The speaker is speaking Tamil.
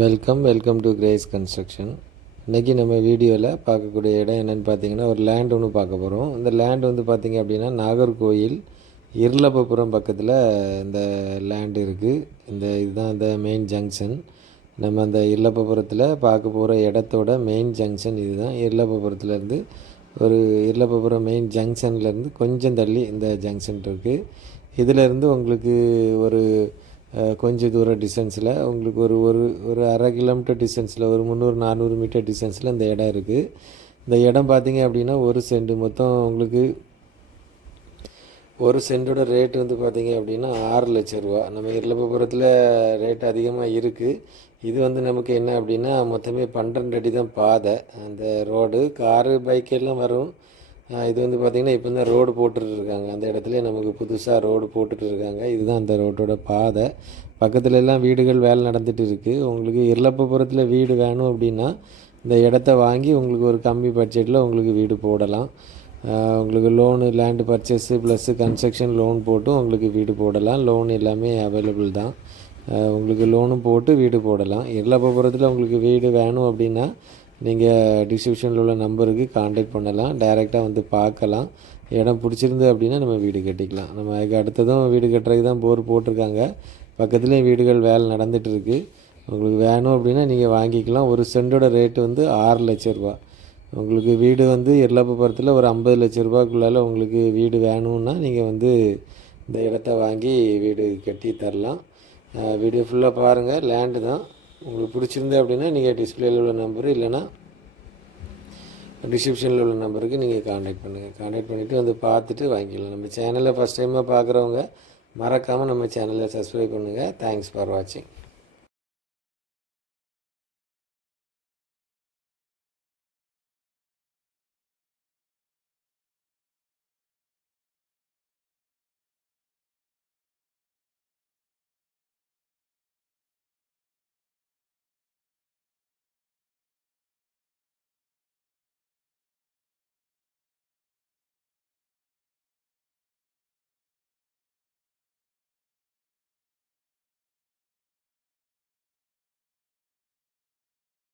Welcome to grace construction. இன்றைக்கி நம்ம வீடியோவில் பார்க்கக்கூடிய இடம் என்னென்னு பார்த்தீங்கன்னா, ஒரு லேண்ட் ஒன்று பார்க்க போகிறோம். இந்த லேண்ட் வந்து பார்த்திங்க அப்படின்னா நாகர்கோயில் இருளப்பபுரம் பக்கத்தில் இந்த லேண்ட் இருக்குது. இதுதான் இந்த மெயின் ஜங்ஷன். நம்ம அந்த இருளப்பபுரத்தில் பார்க்க போகிற இடத்தோட மெயின் ஜங்ஷன் இதுதான். இருளப்பபுரம் மெயின் ஜங்ஷன்லேருந்து கொஞ்சம் தள்ளி இந்த ஜங்ஷன் இருக்குது. இதிலேருந்து உங்களுக்கு ஒரு கொஞ்சம் தூரம் டிஸ்டன்ஸில் உங்களுக்கு ஒரு ஒரு ஒரு அரை கிலோமீட்டர் டிஸ்டன்ஸில் ஒரு 300-400 மீட்டர் டிஸ்டன்ஸில் இந்த இடம் இருக்குது. இந்த இடம் பார்த்திங்க அப்படின்னா ஒரு சென்ட் மொத்தம் உங்களுக்கு ஒரு சென்ட்டோட ரேட்டு வந்து பார்த்திங்க அப்படின்னா 6 லட்ச ரூபா. நம்ம இருளப்பபுரத்தில் ரேட் அதிகமாக இருக்குது. இது வந்து நமக்கு என்ன அப்படின்னா மொத்தமே 12 அடி தான் பாதை. அந்த ரோடு காரு பைக் எல்லாம் வரும். இது வந்து பார்த்திங்கன்னா இப்போ தான் ரோடு போட்டுட்ருக்காங்க. அந்த இடத்துல நமக்கு புதுசாக ரோடு போட்டுட்ருக்காங்க. இதுதான் அந்த ரோட்டோட பாதை. பக்கத்துலலாம் வீடுகள் வேலை நடந்துகிட்டு இருக்குது. உங்களுக்கு இருளப்பபுரத்தில் வீடு வேணும் அப்படின்னா இந்த இடத்த வாங்கி உங்களுக்கு ஒரு கம்மி பட்ஜெட்டில் உங்களுக்கு வீடு போடலாம். உங்களுக்கு loan land purchase plus construction loan போட்டு உங்களுக்கு வீடு போடலாம். லோன் எல்லாமே அவைலபிள் தான். உங்களுக்கு லோனும் போட்டு வீடு போடலாம். இருளப்பபுரத்தில் உங்களுக்கு வீடு வேணும் அப்படின்னா நீங்கள் டிஸ்கிரிப்ஷனில் உள்ள நம்பருக்கு காண்டாக்ட் பண்ணலாம். டைரெக்டாக வந்து பார்க்கலாம். இடம் பிடிச்சிருந்து அப்படின்னா நம்ம வீடு கட்டிக்கலாம். நம்ம அதுக்கு அடுத்ததும் வீடு கட்டுறதுக்கு தான் போர் போட்டிருக்காங்க. பக்கத்துலேயும் வீடுகள் வேலை நடந்துகிட்ருக்கு. உங்களுக்கு வேணும் அப்படின்னா நீங்கள் வாங்கிக்கலாம். ஒரு சென்டோட ரேட்டு வந்து 6 லட்ச ரூபா. உங்களுக்கு வீடு வந்து இருளப்பபுரத்தில் ஒரு 50 லட்ச ரூபாய்க்குள்ளால் உங்களுக்கு வீடு வேணும்னா நீங்கள் வந்து இந்த இடத்த வாங்கி வீடு கட்டி தரலாம். வீடியோ ஃபுல்லாக பாருங்கள். லேண்டு தான். உங்களுக்கு பிடிச்சிருந்து அப்படின்னா நீங்கள் டிஸ்பிளேயில் உள்ள நம்பரு இல்லைனா டிஸ்கிரிப்ஷனில் உள்ள நம்பருக்கு நீங்கள் காண்டாக்ட் பண்ணுங்கள். காண்டாக்ட் பண்ணிவிட்டு வந்து பார்த்துட்டு வாங்கிக்கலாம். நம்ம சேனலை ஃபஸ்ட் டைமாக பார்க்குறவங்க மறக்காமல் நம்ம சேனலை சப்ஸ்கிரைப் பண்ணுங்கள். தேங்க்ஸ் ஃபார் வாட்சிங்.